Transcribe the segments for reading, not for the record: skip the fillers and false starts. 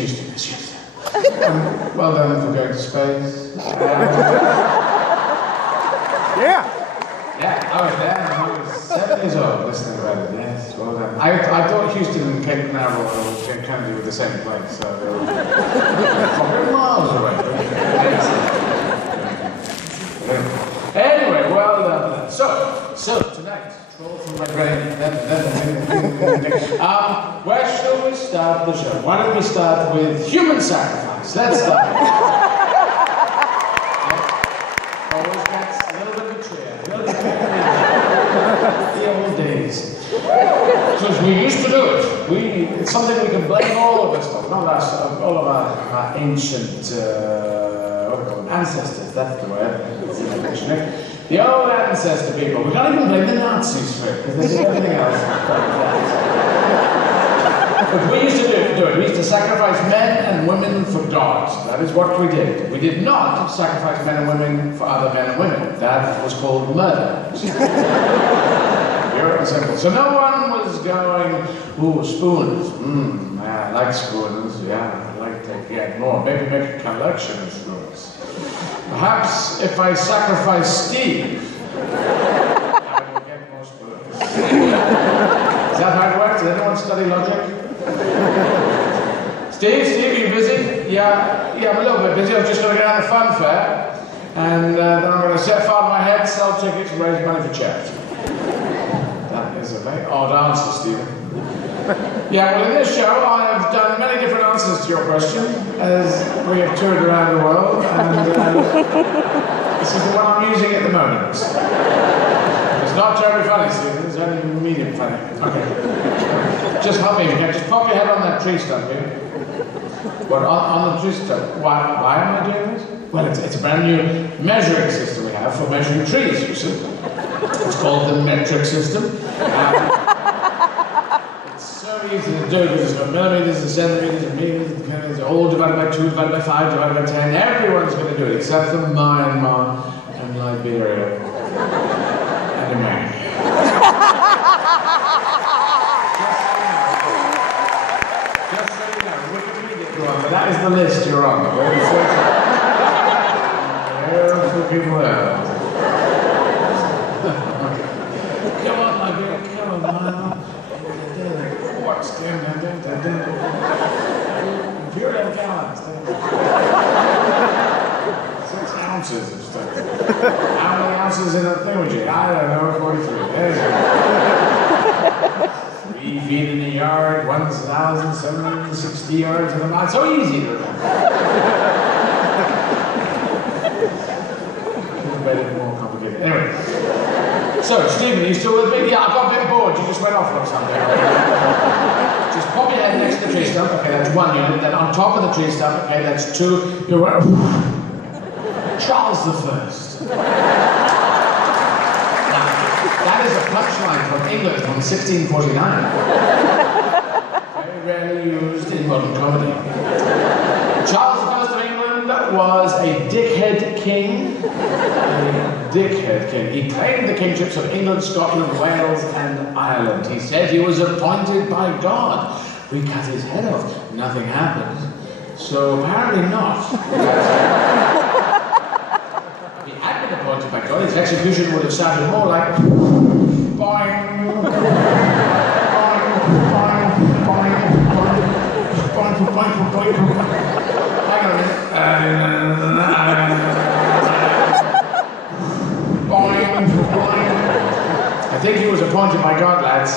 Houston, Miss Houston. Well done for going to space. Yeah. Yeah, I was there when I was 7 years old listening about it, yes, well done. I thought Houston and Cape Canaveral and Kennedy were the same place, so they were probably miles away. Anyway, well done. So tonight, troll from my brain. Where shall we start the show? Why don't we start with human sacrifice? Let's start. Always gets a little bit betrayal. The old days. Because we used to do it. It's something we can blame all of us on. Not us, all of our ancient ancestors, that's the word. The old ancestor people. We can't even blame the Nazis for it, because they did everything else. But we used to do it. We used to sacrifice men and women for gods. That is what we did. We did not sacrifice men and women for other men and women. That was called murder. Pure and simple. So no one was going, ooh, spoons. I like spoons. Yeah, I'd like to get more. Maybe make a collection of spoons. Perhaps if I sacrifice Steve, I will get more spoons. Is that how it works? Does anyone study logic? Steve, are you busy? Yeah, I'm a little bit busy. I'm just going to get out of the fun fair. And then I'm going to set fire to my head, sell tickets, and raise money for charity. That is a very odd answer, Stephen. Yeah, well, in this show, I have done many different answers to your question, as we have toured around the world, and this is the one I'm using at the moment. It's not terribly funny, Stephen. It's only medium funny. Okay. Just help me if you can. Just pop your head on that tree stump here. What, on the tree stump? Why am I doing this? Well, it's a brand new measuring system we have for measuring trees, you see. It's called the metric system. It's so easy to do because it's got millimeters and centimeters and meters and pennies, all divided by 2, divided by 5, divided by 10. Everyone's going to do it, except for Myanmar and Liberia. Anyway. But that is the list you're on. There are a few people there. Come on, my dear, come on, Mile. What's doing? Imperial gallons. 6 ounces of stuff. How many ounces in a thingamajig? I don't know, 43. There's 3 feet in a yard, 1,760 yards in a mile. So easy to remember. Could have made it more complicated. Anyway. So, Stephen, are you still with me? Yeah, I got a bit bored. You just went off on something. Just pop your head next to the tree stump. Okay, that's 1 unit. Then on top of the tree stump, okay, that's 2. You're right. Charles I. That is a punchline from England from 1649. Very rarely used in modern comedy. Charles I of England was a dickhead king. He claimed the kingships of England, Scotland, Wales, and Ireland. He said he was appointed by God. We cut his head off. Nothing happened. So apparently not. Appointed by God, his execution would have sounded more like boing, boing, boing, boing, boing, boing, boing, boing. Hang on a minute. Boing, boing. I think he was appointed by God, lads.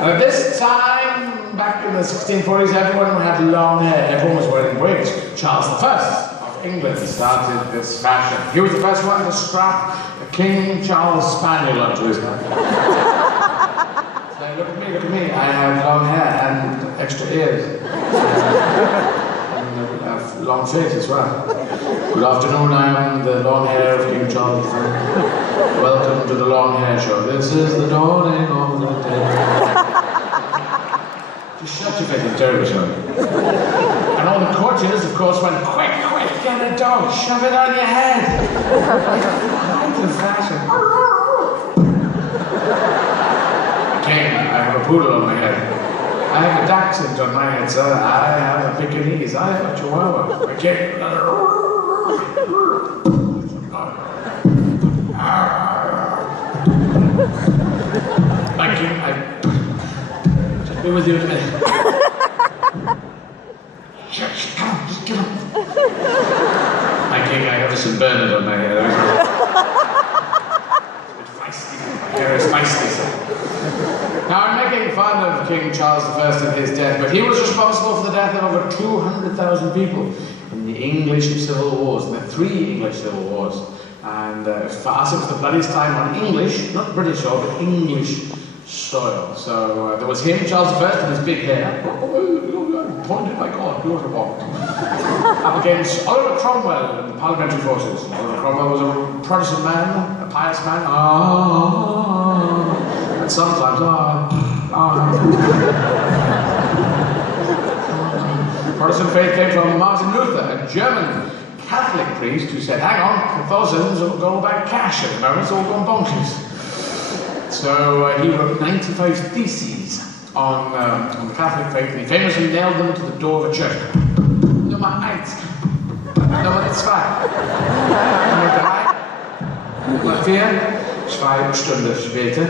And at this time, back in the 1640s, everyone had long hair. Everyone was wearing wigs. Charles I. England started this fashion. He was the first one to strap a King Charles Spaniel onto his neck. So look at me, I have long hair and extra ears. And I have long face as well. Good afternoon, I am the long hair of King Charles I. Welcome to the long hair show. This is the dawning of the day. Just shut your face, it's terrible show. And all the courtiers, of course, went, quick, get a dog, shove it on your head. Height of fashion. King, I have a poodle on my head. I have a dachshund on my head, sir. I have a Pekingese. I have a Chihuahua. Okay. Just be with you in a minute. Come on, just get up. My king, I have a St. Bernard on my head. It's a bit feisty. My hair is feisty, sir. Now, I'm making fun of King Charles I and his death, but he was responsible for the death of over 200,000 people in the English Civil Wars, and there were 3 English Civil Wars. And for us, it was the bloodiest time on English, not British soil, but English soil. So there was him, Charles I, and his big hair. Pointed by God, beautiful. Up against Oliver Cromwell and the parliamentary forces. Oliver Cromwell was a Protestant man, a pious man. And sometimes, Protestant faith came from Martin Luther, a German Catholic priest who said, hang on, Catholicism's all about cash at the moment, it's all gone bonkers. So he wrote 95 theses on the Catholic faith, and he famously nailed them to the door of a church. Nummer 1, Nummer 2, Nummer 3, Nummer 4, 2 Stunden später,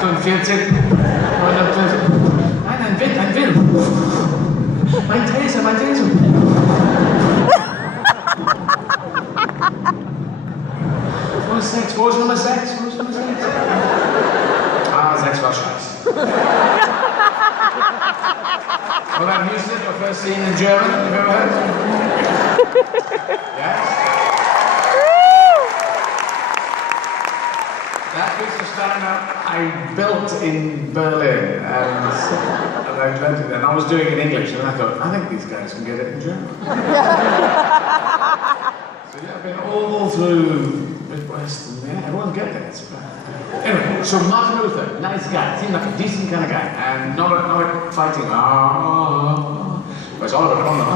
47, 48, 49. Nein, ein Wind. Mein Taser. Wo ist Nummer 6? 6 war scheiße. Well, that music, your first scene in German, have you ever heard? Yes? That piece of stand-up I built in Berlin, and I learned it, and I was doing it in English, and I thought, I think these guys can get it in German. So yeah, I've been all through Midwest, and yeah, everyone get that. Anyway, so Martin Luther, nice guy, seemed like a decent kind of guy, and not fighting, whereas Oliver Cromwell,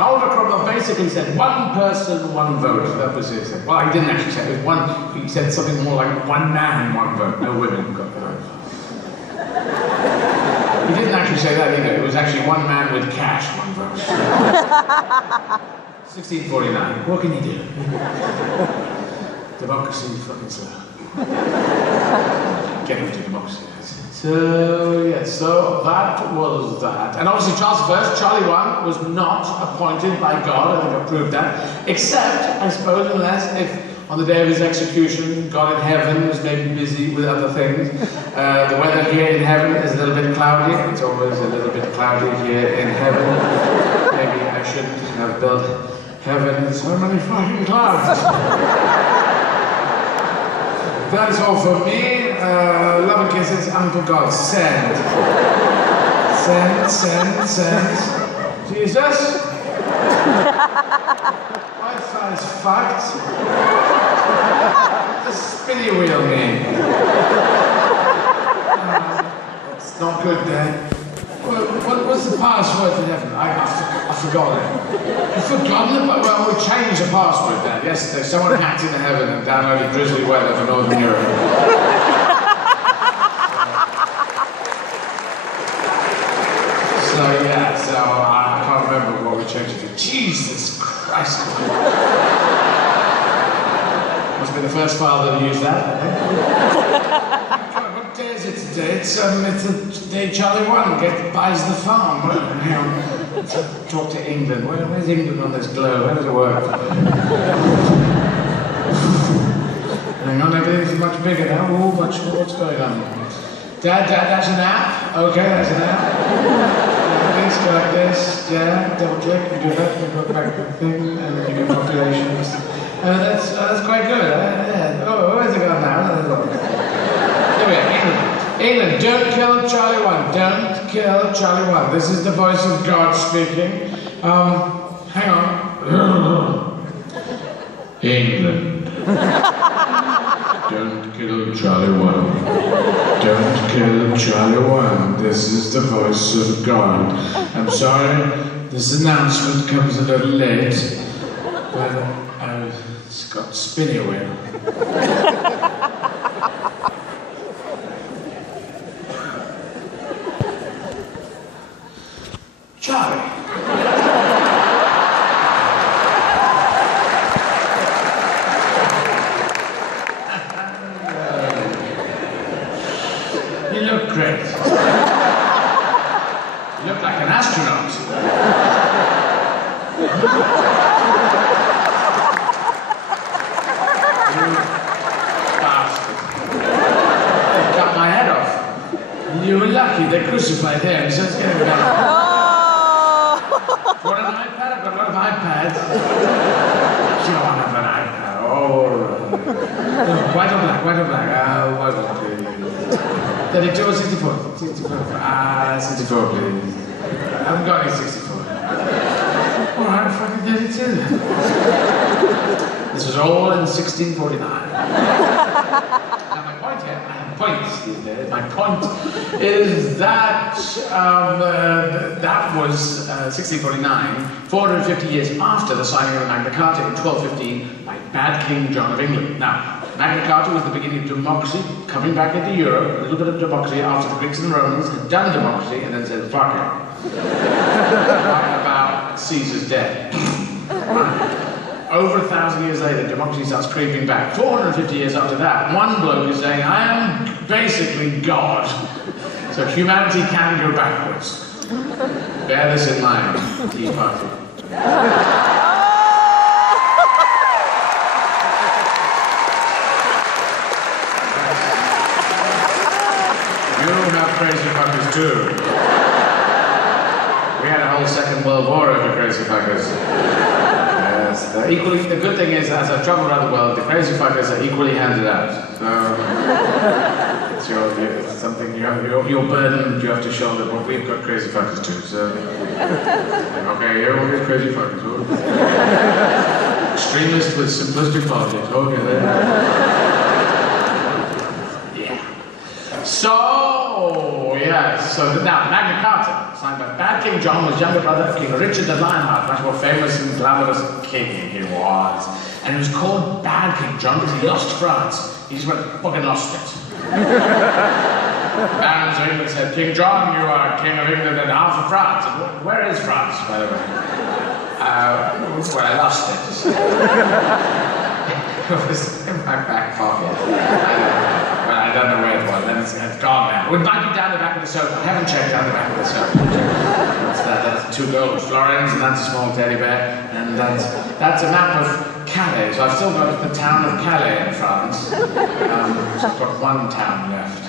And Oliver Cromwell basically said, one person, one vote. That was it. Well, he didn't actually say it. It was one, he said something more like one man, one vote. No women got the vote. He didn't actually say that either. It was actually one man with cash, one vote. 1649. What can you do? Democracy fucking slow. Getting to democracy. So, yeah, so that was that. And obviously Charles I, Charlie I, was not appointed by God. I think I proved that. Except, I suppose, unless if on the day of his execution, God in heaven was maybe busy with other things. The weather here in heaven is a little bit cloudy. It's always a little bit cloudy here in heaven. Maybe I shouldn't have built heaven with so many fucking clouds. That is all from me. Love and kisses, Uncle God. Send. Send. Jesus? Wi-Fi is fucked. What does spinny wheel mean? It's not good, Dad. What's the password to heaven? I forgot it. You've forgotten it? Well, we changed the password, Dad. Yesterday, someone hacked into heaven and downloaded drizzly weather for Northern Europe. So yeah, so I can't remember what we changed it to. Jesus Christ. Must be the first file that used that. What day is it today? It's a day Charlie I buys the farm. Hang on. Let's talk to England. Where's England on this globe? How does it work? Hang on, everything's much bigger now. Oh, what's going on? Dad, that's an app? Okay, that's an app. Things go like this, yeah, double check, you do that, you go back to the thing, and then you get populations. That's quite good, yeah. Oh, where's it gone now? Anyway, England, don't kill Charlie I. Don't kill Charlie I. This is the voice of God speaking. Hang on. England. Don't kill Charlie I. Don't kill Charlie I. This is the voice of God. I'm sorry, this announcement comes a little late, but it's got spinny wheel. look great. You look like an astronaut. You bastard. They cut my head off. You were lucky, they crucified him, so it's getting better. Want an iPad? I've got a lot of iPads. You don't want an iPad. Oh, white or black? White or black? White or black, please. 32 or 64? 64. 64, please. I haven't got any 64. Alright, fucking 32 then. This was all in 1649. Now my point here, I have points these days. My point is that that was 1649, 450 years after the signing of the Magna Carta in 1215 by bad King John of England. Now, Magna Carta was the beginning of democracy, coming back into Europe, a little bit of democracy after the Greeks and the Romans had done democracy and then said, fuck it. Right about Caesar's death. Over 1,000 years later, democracy starts creeping back. 450 years after that, one bloke is saying, I am basically God. So humanity can go backwards. Bear this in mind, Tea Party. You have crazy fuckers too. We had a whole Second World War over crazy fuckers. Yes, equally, the good thing is, as I've traveled around the world, the crazy fuckers are equally handed out. It's something you have, your burden you have to shoulder, but we've got crazy fuckers too, so... Okay, everyone gets crazy fuckers. Extremist with simplistic politics, okay. So, yes, so now, Magna Carta, signed by bad King John, was younger brother of King Richard the Lionheart, much more famous and glamorous king he was. And he was called bad King John because he lost France. He just went, fucking lost it. Barons of England said, King John, you are King of England and half of France. And where is France, by the way? Well, I lost it. It was in my back pocket. Well, I don't know where it was, then it's gone now. It might be down the back of the sofa. I haven't checked down the back of the sofa. What's that? That's 2 gold florins, and that's a small teddy bear, and that's a map of Calais. So I've still got the town of Calais in France. So I've got 1 town left.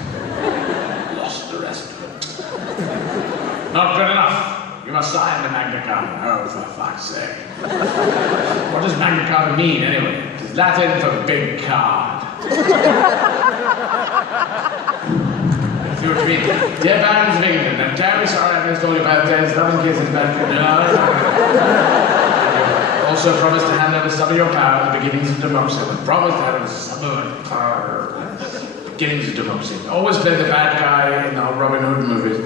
Lost the rest of it. Not good enough. You must sign the Magna Carta. Oh, for fuck's sake. What does Magna Carta mean, anyway? It's Latin for big card. If you were to read, Dear Barons of England, I'm terribly sorry I've missed all your birthdays, loving kisses, bad food. Also promised to hand over some of your power at the beginnings of democracy. Promised to hand over some of your power. Beginnings of democracy. Always play the bad guy in the Robin Hood movies.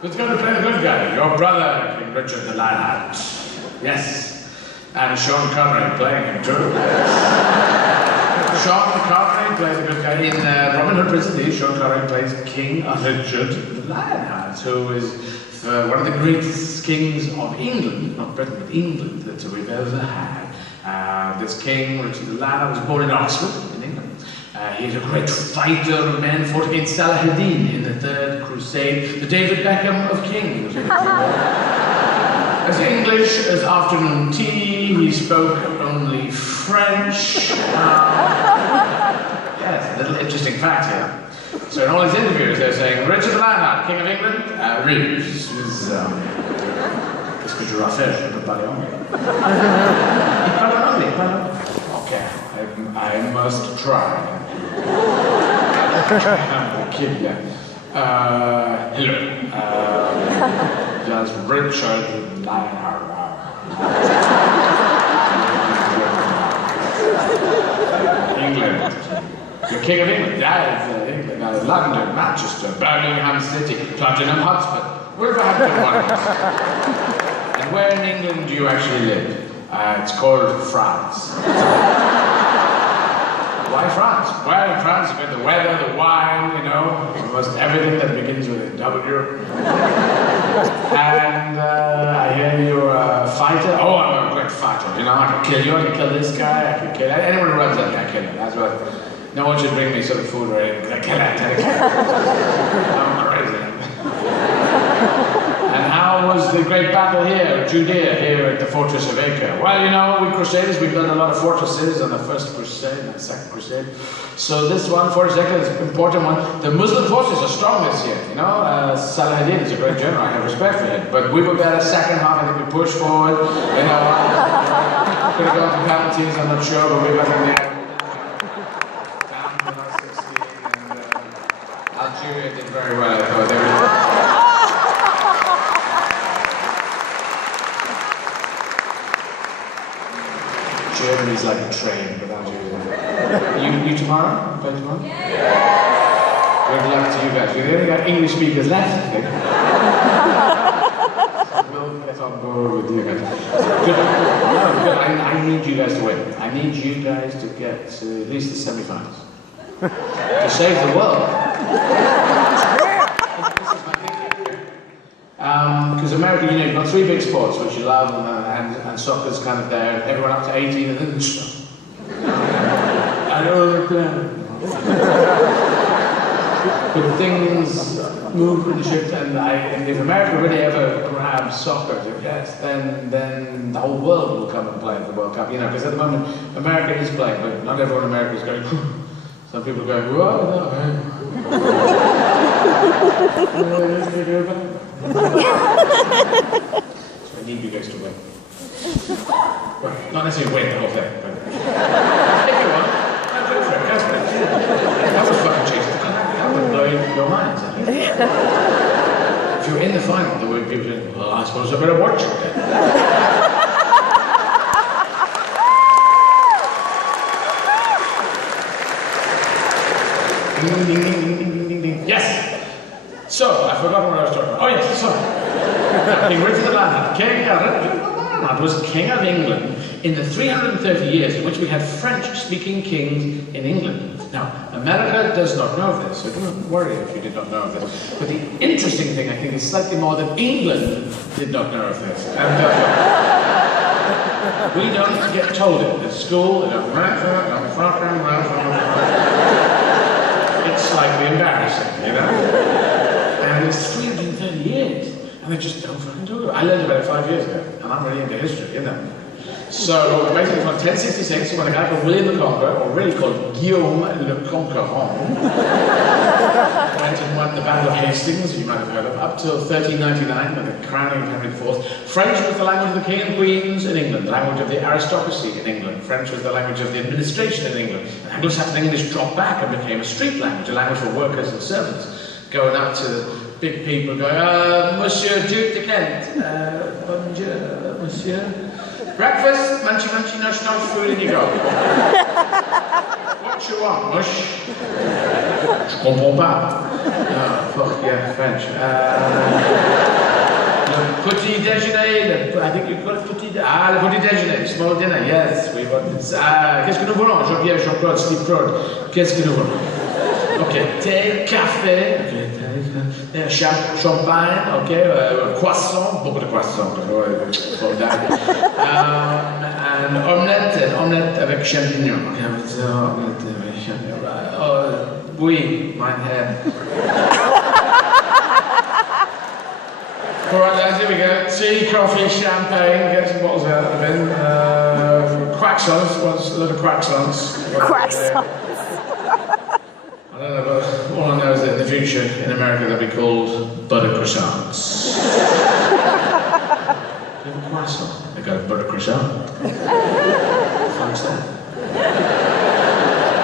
Who's going to play the good guy? Your brother, King Richard the Lionheart. Yes. And Sean Connery playing him too. Sean Connery plays the good guy. In Robin Hood Prison, Sean Connery plays King Richard the Lionheart, who is one of the greatest kings of England, not Britain, but England, that we've ever had. This King Richard the Lionheart was born in Oxford, in England. He's a great fighter of men, fought against Saladin in the Third Crusade, the David Beckham of kings. As English as afternoon tea, he spoke only French. Yes, a little interesting fact here. So in all his interviews, they're saying, Richard the Lionheart, King of England, Rouge. Qu'est-ce que je dois faire? Je peux parler anglais. Il parle anglais, okay, I must try. Hello. Just Richard Lionheart. England. You're King of England. Yeah, England. London, Manchester, Birmingham City, Tottenham Hotspur, Wolverhampton Wanderers. And where in England do you actually live? It's called France. Why France? Well, in France, you've got the weather, the wine, you know, almost everything that begins with a W. And I hear you're a fighter. Oh, I'm a great fighter. You know, I can kill you, I can kill this guy, I can kill anyone who runs at me, I kill him. No one should bring me sort of food or anything. I'm crazy. And how was the great battle here, Judea, here at the fortress of Acre? Well, you know, we Crusaders, we built a lot of fortresses on the first crusade and the second crusade. So this one, Fortress Acre, is an important one. The Muslim forces are strong this year, you know. Saladin is a great general, I have respect for him. But we were better second half, I think we pushed forward. You know, could have gone to penalties, I'm not sure, but we got in there. Down to 16, and Algeria did very well, I thought. Germany's like a train without you. You tomorrow? Play tomorrow? Yeah. Good luck to you guys. We've only got English speakers left, I think. We'll get on board with you guys. Good. I need you guys to win. I need you guys to get to at least the semi-finals. To save the world. Because America, you know, you've got three big sports which you love, and soccer's kind of there, everyone up to 18, and then I don't understand. But things move and shift, and if America really ever grabs soccer, then the whole world will come and play at the World Cup, you know, because at the moment, America is playing, but not everyone in America is going, some people are going, whoa, no, so I need you guys to win. Well, not necessarily win the whole thing, but if you want, go for it. That would fucking change the country. That would blow your minds, I think. If you're in the final, there would be people saying, well, I suppose I better watch it then. Ding, ding, ding, ding, ding, ding, ding. Yes! So, I forgot what I was talking about. Oh yes, so, King Richard the Lionheart, King was King of England in the 330 years in which we had French-speaking kings in England. Now, America does not know this, so don't worry if you did not know this. But the interesting thing, I think, is slightly more that England did not know of this. And we don't get told it at school, it's slightly embarrassing, you know? And it's 330 years, and they just don't fucking do it. I learned about it 5 years ago, and I'm really into history, you know. So basically from 1066, when a guy called William the Conqueror, or really called Guillaume le Conquérant, went and won the Battle of Hastings, you might have heard of, up till 1399, with the crowning of Henry IV. French was the language of the king and queens in England, the language of the aristocracy in England. French was the language of the administration in England. Anglo-Saxon English dropped back and became a street language, a language for workers and servants. Going up to big people going, Monsieur Duke de Kent, bonjour, monsieur. Breakfast, munchy, munchy, nosh, nosh, food, and you go. What you want, mush? Je comprends pas. No, fuck, yeah, French. Le petit déjeuner, I think you call it petit déjeuner. Ah, le petit déjeuner, small dinner, yes, we want this. Qu'est-ce que nous voulons? Jean-Pierre, Jean-Claude, Steve Claude. Qu'est-ce que nous voulons? Ok, thé, café, okay, champagne, ok, croissant, beaucoup de croissants, and omelette avec champignons. Okay, omelette avec champignons. Oh, oui, mein Herr. Alright lads, here we go. Tea, coffee, champagne, get some bottles out of the bin. Croissants, what's a lot of croissants? Croissants. I don't know, but all I know is that in the future, in America, they'll be called butter croissants. You have a croissant? They got a butter croissant. What's that?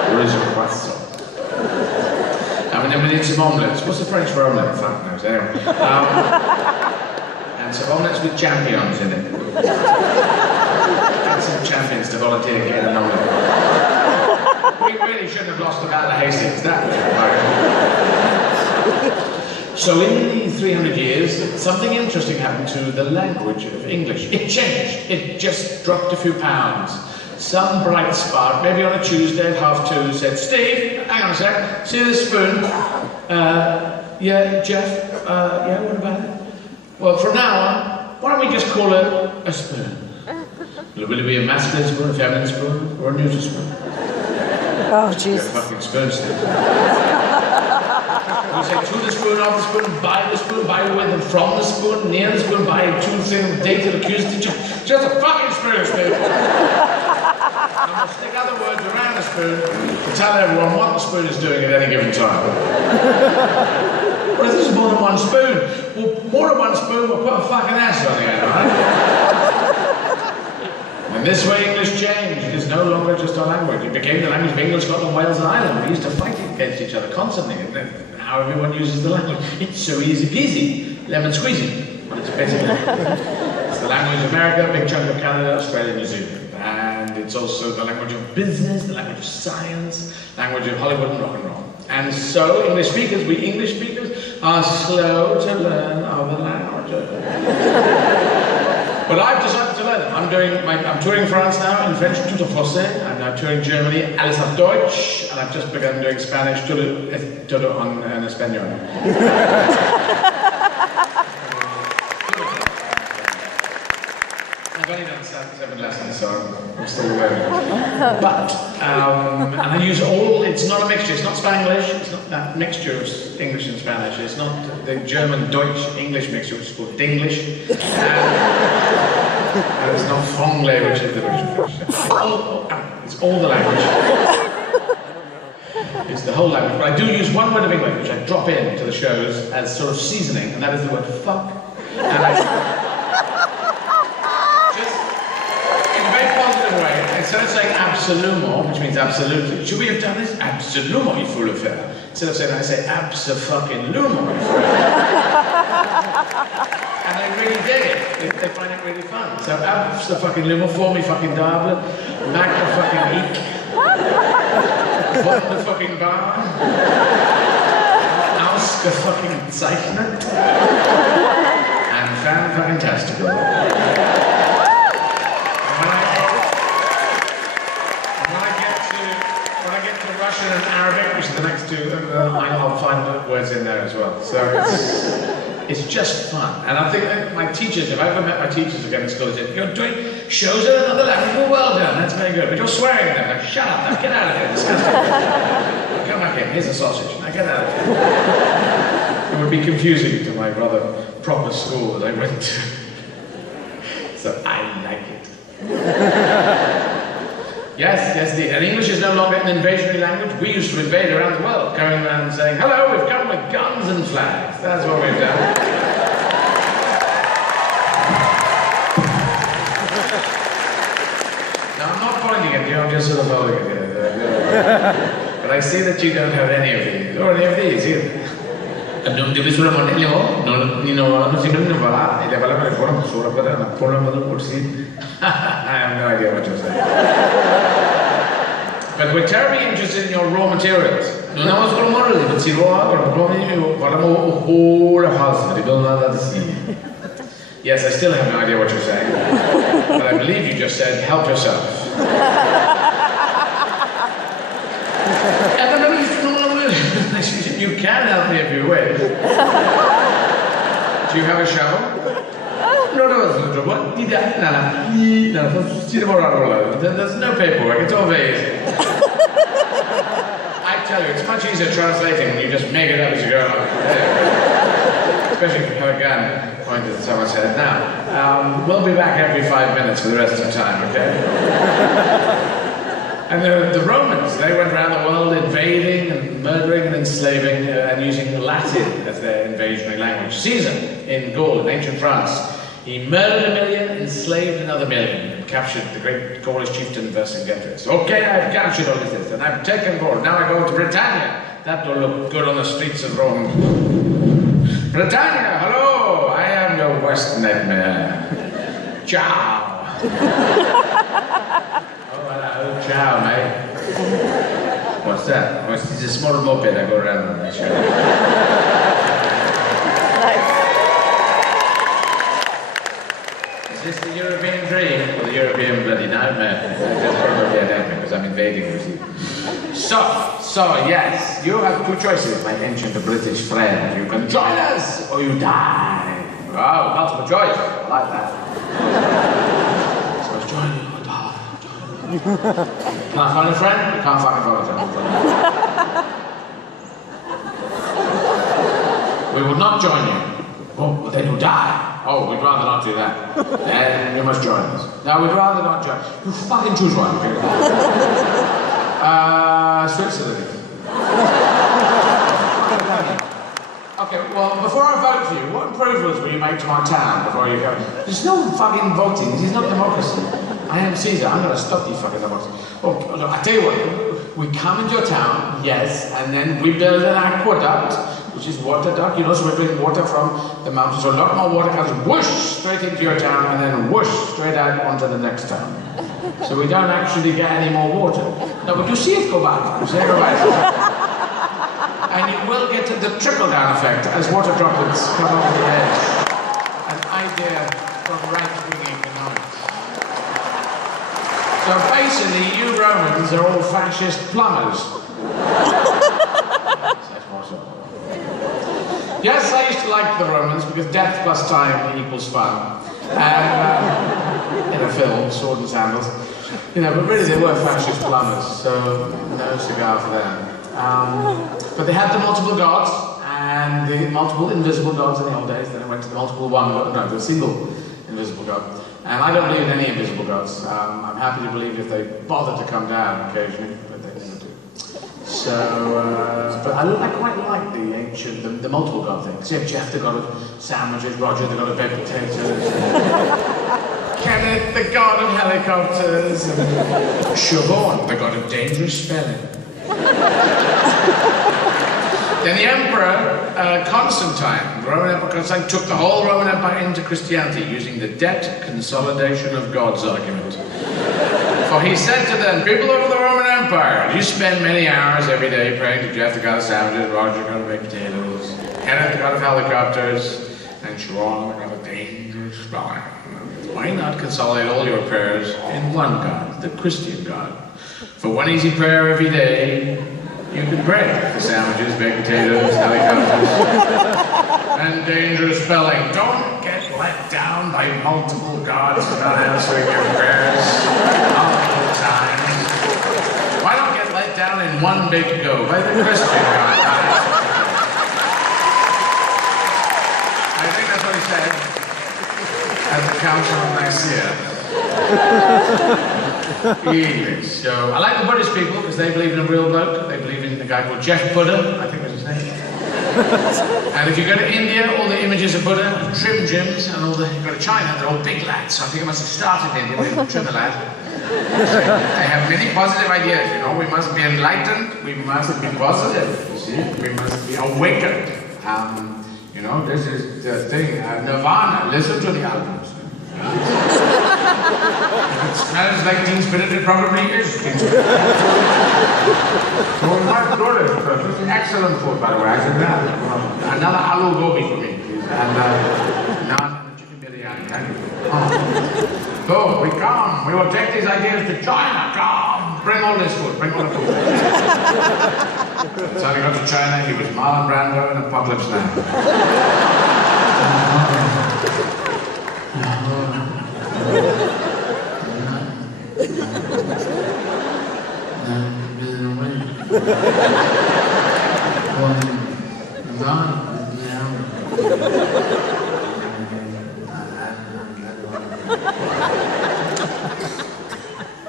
What is a croissant? And then we need some omelettes. What's the French for omelette? Fuck knows, anyway. And some omelettes with champignons in it. Get some champions to volunteer to get an omelette. We really shouldn't have lost the Battle of Hastings, that was So in the 300 years, something interesting happened to the language of English. It changed. It just dropped a few pounds. Some bright spark, maybe on a Tuesday at 2:30, said, Steve, hang on a sec, see this spoon? Yeah, Jeff, yeah, what about it? Well, from now on, why don't we just call it a spoon? Will it be a masculine spoon, a feminine spoon, or a neuter spoon? Oh, Jesus. Yeah, fucking spoon stick. You say to the spoon, of the spoon, by the spoon, by with and from the spoon, near the spoon, by two things, dated, accused, just a fucking spoon stick. I'm going to stick other words around the spoon to tell everyone what the spoon is doing at any given time. Whereas this is more than one spoon. Well, more than one spoon will put a fucking ass on the end, right? And this way English changed. It is no longer just our language. It became the language of England, Scotland, Wales and Ireland. We used to fight against each other constantly. And how everyone uses the language. It's so easy peasy. Lemon squeezy. But it's basically... It's the language of America, a big chunk of Canada, Australia, New Zealand. And it's also the language of business, the language of science, language of Hollywood and rock and roll. And so English speakers, we English speakers, are slow to learn other languages. But I've decided to learn them. I'm touring France now in French, tout en français. I'm now touring Germany, alles auf Deutsch, and I've just begun doing Spanish, todo en español. I've only done 7 lessons, so I'm still learning. But, and I use it's not a mixture, it's not Spanglish, it's not that mixture of English and Spanish, it's not the German, Deutsch, English mixture, which is called Dinglish. And it's not Franglais, which is the British. It's all the language. It's the whole language. But I do use one word of English, which I drop into the shows as sort of seasoning, and that is the word fuck. And instead of saying absolument, which means absolutely, should we have done this? Absolument, il faut le faire. Instead of saying that, I say abso-fucking-lument. And they really dig it. They find it really fun. So abso-fucking-lument, formi-fucking-dable, magna-fucking-eek, von-fucking-bar, ausge-fucking-zeichnet, and fan-fucking-tastical. Russian and Arabic, which are the next two, I'll find words in there as well. So it's just fun. And I think that my teachers, if I ever met my teachers again in school, they said, you're doing shows in another language, well done, that's very good. But you're swearing at them, like, shut up, now get out of here, disgusting. Come back in, here's a sausage, now get out of here. It would be confusing to my rather proper school that I went to. So I like it. Yes, and English is no longer an invasionary language. We used to invade around the world, going around saying, hello, we've come with guns and flags. That's what we've done. Now, I'm not pointing at you, I'm just sort of holding it here. But I see that you don't have any of these, or any of these either. Non devi sulla monello, non si non va, e le parole fuori solo per una forma così. I have no idea what you're saying. But we're terribly interested in your raw materials. Non abbiamo solo morali, ma si parliamo ora falsa, Yes, I still have no idea what you're saying. But I believe you just said, help yourself. You can help me if you wish. Do you have a shovel? No, there's no paperwork, it's all very easy. I tell you, it's much easier translating when you just make it up as you go along. Especially if you have a gun pointed at someone's head. Now, we'll be back every 5 minutes for the rest of the time, okay? And the Romans, they went around the world invading and murdering and enslaving and using Latin as their invasionary language. Caesar, in Gaul, in ancient France, he murdered 1 million, enslaved another 1 million, and captured the great Gaulish chieftain Vercingetorix. Okay, I've captured all of this, and I've taken Gaul. Now I go to Britannia. That will look good on the streets of Rome. Britannia, hello! I am your worst nightmare. Ciao! Ciao, mate. What's that? Oh, it's a small moped I go around on that show. Is this the European dream or the European bloody nightmare? It's probably a nightmare because I'm invading you. So yes, you have two choices, my ancient British friend. You can join us or you die. Wow, multiple choice. I like that. So join you or die. Can I find a friend? You can't fucking find a friend. We will not join you. Oh, well, then you'll die. Oh, we'd rather not do that. Then you must join us. No, we'd rather not join. You fucking choose one. Switzerland. Okay, well, before I vote for you, what improvements will you make to my town before you go? There's no fucking voting. This is not democracy. I am Caesar. I'm going to stop these fucking democracy. Well, look, I tell you what. We come into your town, yes, and then we build an aqueduct, which is water duct, you know, so we bring water from the mountains. So a lot more water comes whoosh straight into your town and then whoosh straight out onto the next town. So we don't actually get any more water. No, but you see it go back. You see it go back. And you will get the trickle-down effect as water droplets come over the edge. An idea from right-wing economics. So basically, you Romans are all fascist plumbers. Yes, I used to like the Romans because death plus time equals fun. And in a film, sword and sandals. You know, but really they were fascist plumbers, so no cigar for them. But they had the multiple gods and the multiple invisible gods in the old days. Then it went to the multiple the single invisible god. And I don't believe in any invisible gods. I'm happy to believe if they bother to come down occasionally, but they never do. So, but I quite like the ancient, the multiple god thing. So you have Jeff, the god of sandwiches, Roger, the god of baked potatoes, Kenneth, the god of helicopters, and Siobhan, the god of dangerous spelling. Then the Emperor Constantine, the Roman Emperor Constantine, took the whole Roman Empire into Christianity using the debt consolidation of gods argument. For he said to them, people of the Roman Empire, you spend many hours every day praying to Jeff, the god of sandwiches, Roger, the god of baked potatoes, Kenneth, the god of helicopters, and Sharon, the god of dangerous spelling. Why not consolidate all your prayers in one God, the Christian God? For one easy prayer every day, you can pray for sandwiches, baked potatoes, helicopters, and dangerous spelling. Don't get let down by multiple gods not answering your prayers multiple times. Why don't get let down in one big go by the Christian God? I think that's what he said at the Council of Nicaea. So I like the Buddhist people because they believe in a real bloke. They believe in a guy called Jeff Buddha, I think was his name. And if you go to India, all the images of Buddha are trim gyms, and you go to China, they're all big lads. So I think it must have started in India with trim the lad. They have many positive ideas, you know. We must be enlightened. We must be positive. You see, we must be awakened. You know, this is the thing. Nirvana. Listen to the albums. If it smells like Teen Spirit, it probably is. So my daughter, this is excellent food, by the way. I said that. Another aloo gobi for me, please. And naan and chicken biryani. Thank you. So we come. We will take these ideas to China. Come. Bring all this food. Bring all the food. So he got to China. He was Marlon Brando in Apocalypse Now.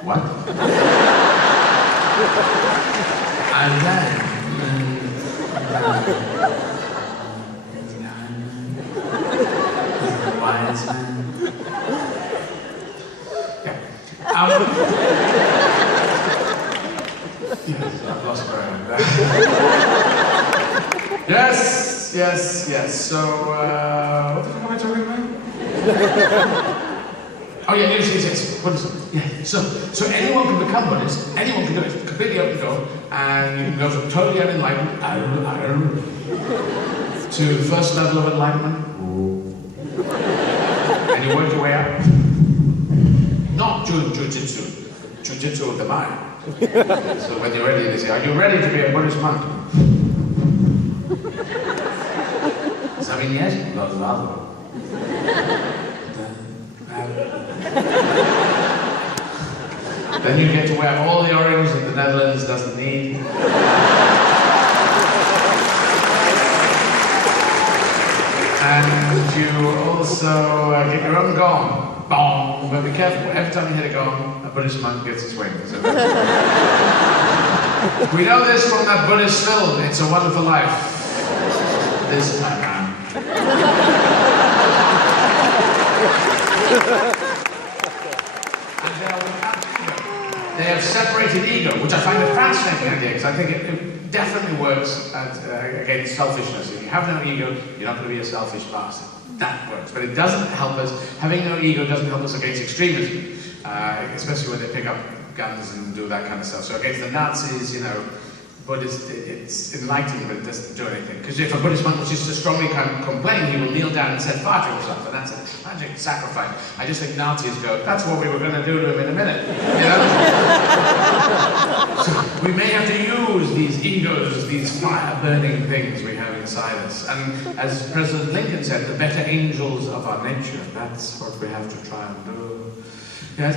What? Wise man. Yes, I've lost my own. Yes. So, what the fuck am I talking about? Oh yeah, yes. Buddhism. Yeah. So anyone can become Buddhist. Anyone can do it. It's completely open door, and you can go from totally unenlightened to the first level of enlightenment, and you work your way up. Not jujitsu. Jujitsu of the mind. So when you're ready, they say, are you ready to be a Buddhist monk? ¿Saben yes? Los lados. Then you get to wear all the orange that the Netherlands doesn't need. And you also get your own gong. Bong! But be careful, every time you hit a gong, a Buddhist monk gets his wings. We know this from that Buddhist film, It's a Wonderful Life. This time around. And they have separated ego, which I find a fascinating idea, because I think it definitely works against selfishness. If you have no ego, you're not going to be a selfish bastard. That works, but it doesn't help us. Having no ego doesn't help us against extremism, especially when they pick up guns and do that kind of stuff. So against the Nazis, you know, Buddhist, it's enlightening, but it doesn't do anything. Because if a Buddhist monk wishes to strongly complain, he will kneel down and set fire to himself, and that's a tragic sacrifice. I just think Nazis go, that's what we were going to do to him in a minute. You know? So we may have to use these egos, these fire-burning things we have inside us. And as President Lincoln said, the better angels of our nature, that's what we have to try and do. Yes,